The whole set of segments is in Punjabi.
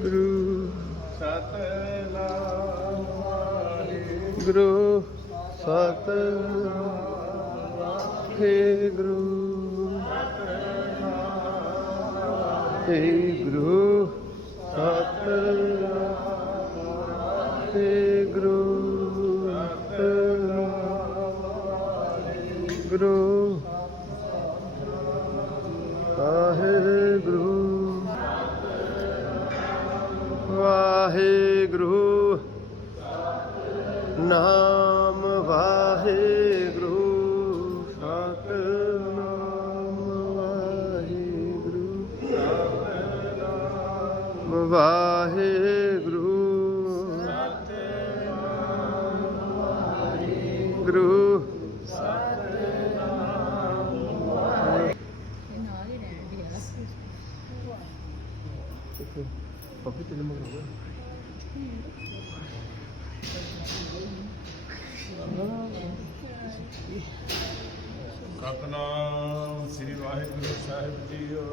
ਗੁਰੂ ਸਤਨਾਮ ਗੁਰੂ ਸਤ ਹੈ ਗੁਰੂ। ਹੈ ਗੁਰੂ ਸਤ ਹੈ ਗੁਰੂ। ਗੁਰੂ ਪੱਪੀ ਤੇ ਮਗਰ ਸਤਨਾਮ ਸ੍ਰੀ ਵਾਹਿਗੁਰੂ ਸਾਹਿਬ ਜੀਓ।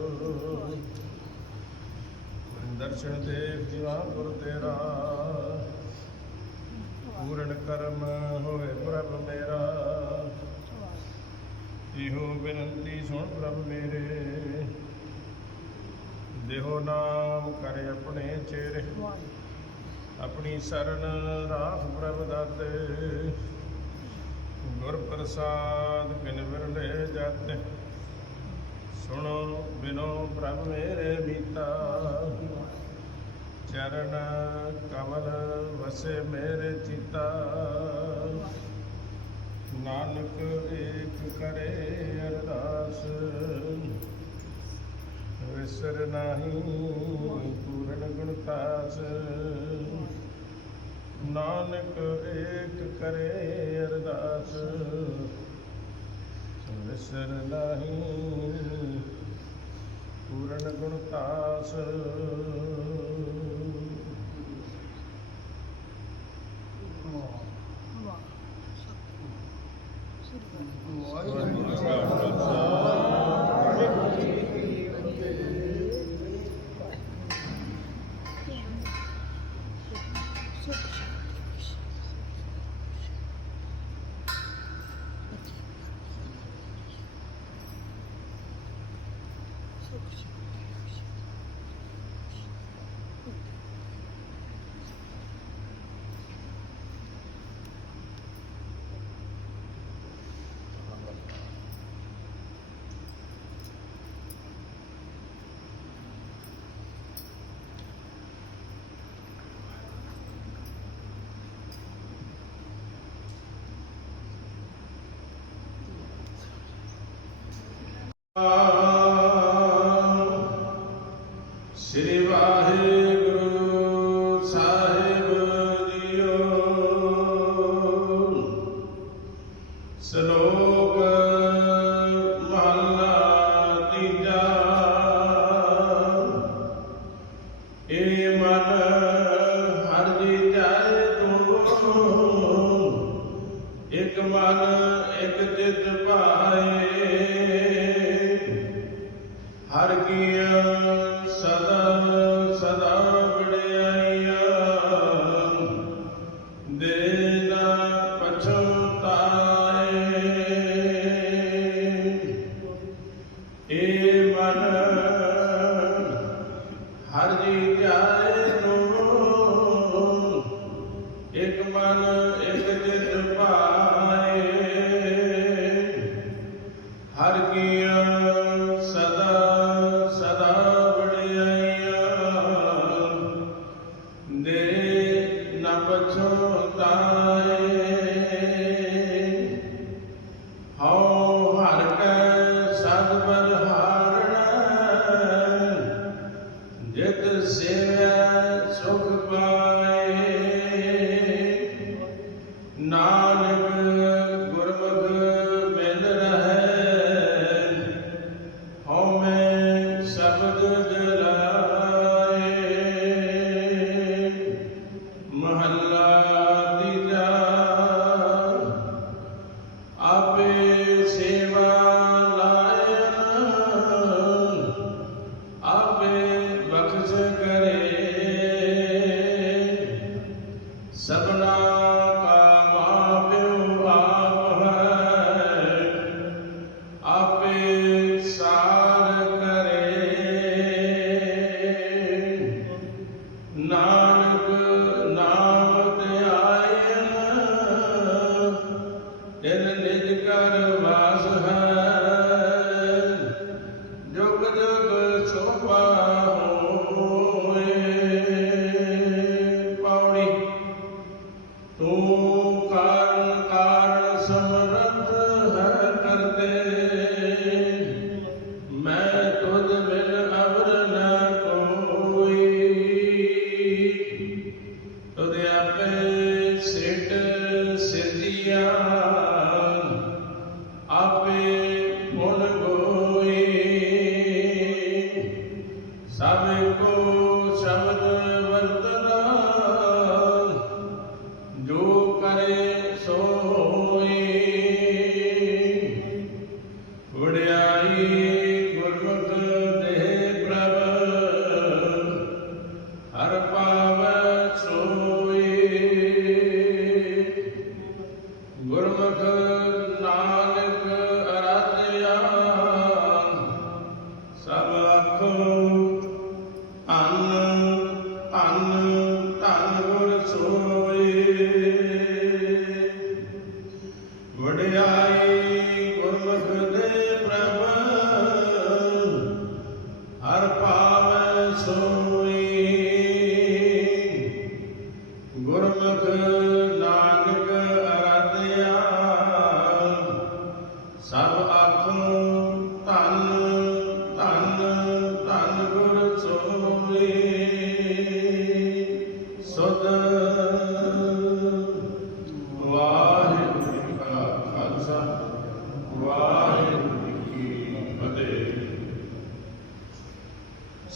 ਦਰਸ਼ਨ ਦੇਵ ਜੀਵਾ ਗੁਰ ਤੇਰਾ। ਪੂਰਨ ਕਰਮ ਹੋਵੇ ਪ੍ਰਭ ਮੇਰਾ। ਇਹੋ ਬੇਨਤੀ ਸੁਣ ਪ੍ਰਭ ਮੇਰੇ। ਦੇਹੋ ਨਾਮ ਕਰੇ ਆਪਣੇ ਚਿਹਰੇ ਆਪਣੀ ਸਰਨ ਰਾਖ ਪ੍ਰਭ ਦਾਤੇ। ਗੁਰ ਪ੍ਰਸਾਦ ਬਿਨ ਵਿਰਲੇ ਜਾਤੇ। ਸੁਣੋ ਬਿਨੋ ਪ੍ਰਭ ਮੇਰੇ ਬੀਤਾ। ਚਰਨ ਕਮਲ ਵਸੇ ਮੇਰੇ ਚਿਤਾ। ਨਾਨਕ ਏਕ ਕਰੇ ਅਰਦਾਸ। ਵਿਸਰ ਨਾਹੀ ਪੂਰਨ ਗੁਣ ਤਾਸ ਨਾਨਕ ਏਕ ਕਰੇ ਅਰਦਾਸ। ਵਿਸਰ ਨਾਹੀ ਪੂਰਨ ਗੁਣ ਗੁਣਤਾਸ ਸ੍ਰੀ ਮਨ ਇਕ ਚਿਤ ਭਾਏ ਹਰ ਕੀਆਂ ਸਦਾ ਸਦਾ ਜਾਏ।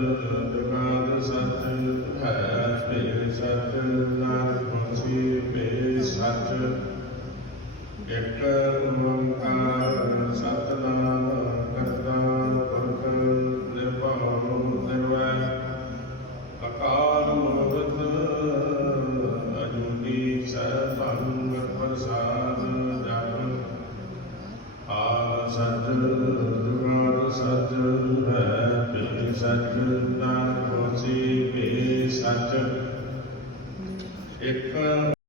ਅਕਾਲ ਸਤ ਹੈ ਭੇ ਸਤ ਨਾਮ ਪੰਛੀ ਭੇ ਸਤ ਇੱਕ